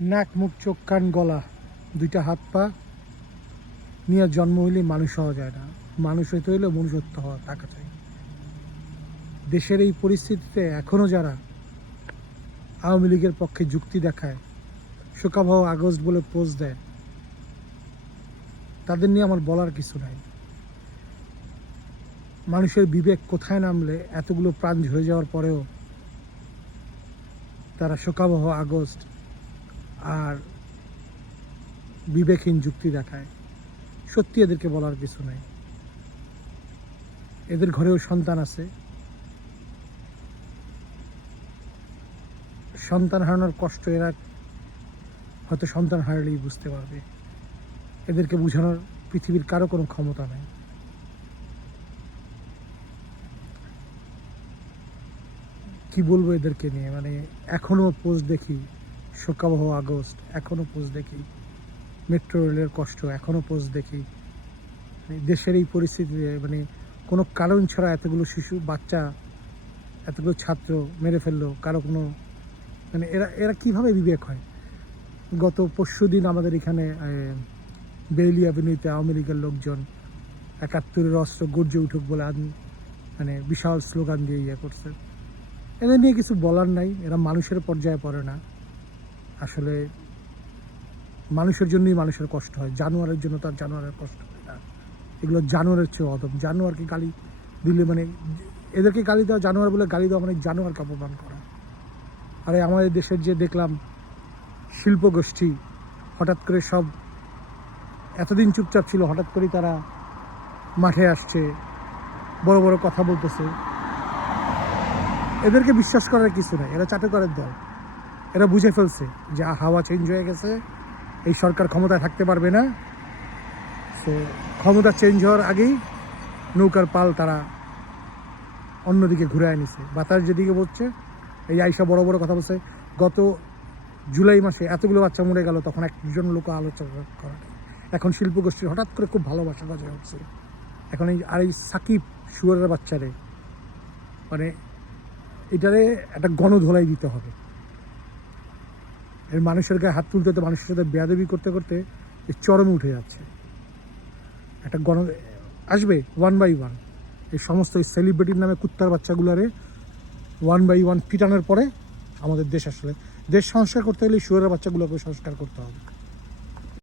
নাক, মুখ, চোখ, কান, গলা দুইটা হাত পা নিয়ে জন্ম হইলে মানুষ হওয়া যায় না। মানুষ হইতে হইলে মনুষ্যত্ব হওয়া থাকা চাই। দেশের এই পরিস্থিতিতে এখনও যারা আওয়ামী লীগের পক্ষে যুক্তি দেখায় শোকাবহ আগস্ট বলে পোজ দেয়, তাদের নিয়ে আমার বলার কিছু নাই। মানুষের বিবেক কোথায় নামলে এতগুলো প্রাণ ঝরে যাওয়ার পরেও তারা শোকাবহ আগস্ট আর বিবেকহীন যুক্তি দেখায়। সত্যি এদেরকে বলার কিছু নাই। এদের ঘরেও সন্তান আছে। সন্তান হারানোর কষ্ট এরা হয়তো সন্তান হারালেই বুঝতে পারবে। এদেরকে বোঝানোর পৃথিবীর কারও কোনো ক্ষমতা নেই। কি বলব এদেরকে নিয়ে? মানে এখনও পোস্ট দেখি শোকাবহ আগস্ট, এখনও পোস্ট দেখি। মেট্রো রেলের কষ্ট, এখনও পোস্ট দেখি। মানে দেশের এই পরিস্থিতিতে মানে কোনো কারণ ছাড়া এতগুলো শিশু, বাচ্চা, এতগুলো ছাত্র মেরে ফেলল, কারও কোনো মানে এরা এরা কীভাবে বিবেক হয়? গত পরশু দিন আমাদের এখানে বেইলি অ্যাভিনিউতে আওয়ামী লীগের লোকজন একাত্তরের অস্ত্র গর্জে উঠুক বলে মানে বিশাল স্লোগান দিয়ে ইয়ে করছে। এদের নিয়ে কিছু বলার নাই, এরা মানুষের পর্যায়ে পড়ে না। আসলে মানুষের জন্যই মানুষের কষ্ট হয়। জানোয়ারের জন্য তার জানোয়ারের কষ্ট হয় না। এগুলো জানোয়ারের চেয়ে অদম জানোয়ারকে গালি দিলে মানে এদেরকে গালি দেওয়া জানোয়ার বলে গালি দেওয়া মানে জানোয়ারকে অপমান করা। আরে আমাদের দেশের যে দেখলাম শিল্প গোষ্ঠী হঠাৎ করে সব এতদিন চুপচাপ ছিল, হঠাৎ করেই তারা মাঠে আসছে, বড় বড় কথা বলতেছে। এদেরকে বিশ্বাস করার কিছু নেই। এরা চাটে করার দল। এরা বুঝে ফেলছে যে হাওয়া চেঞ্জ হয়ে গেছে, এই সরকার ক্ষমতায় থাকতে পারবে না। সো ক্ষমতা চেঞ্জ হওয়ার আগেই নৌকার পাল তারা অন্যদিকে ঘুরে নিছে। বাতাস যেদিকে বলছে এই আইসা বড় বড় কথা বলছে, গত জুলাই মাসে এতগুলো বাচ্চা মরে গেল, তখন একজন লোক আলোচনা করা এখন শিল্প গোষ্ঠীর হঠাৎ করে খুব ভালোবাসা বাজা হচ্ছে। এখন এই, আর এই সাকিব শুয়ারের বাচ্চারে মানে এটারে একটা গণধোলাই দিতে হবে। এর মানুষের গায়ে হাত তুলতে মানুষের সাথে বেয়াদবি করতে করতে চরমে উঠে যাচ্ছে। একটা গণ, আসবে ওয়ান বাই ওয়ান এই সমস্ত এই সেলিব্রিটির নামে কুত্তার বাচ্চাগুলারে ওয়ান বাই ওয়ান পিটানোর পরে আমাদের দেশ আসলে, দেশ সংস্কার করতে হলে শুয়ারের বাচ্চাগুলোকে সংস্কার করতে হবে।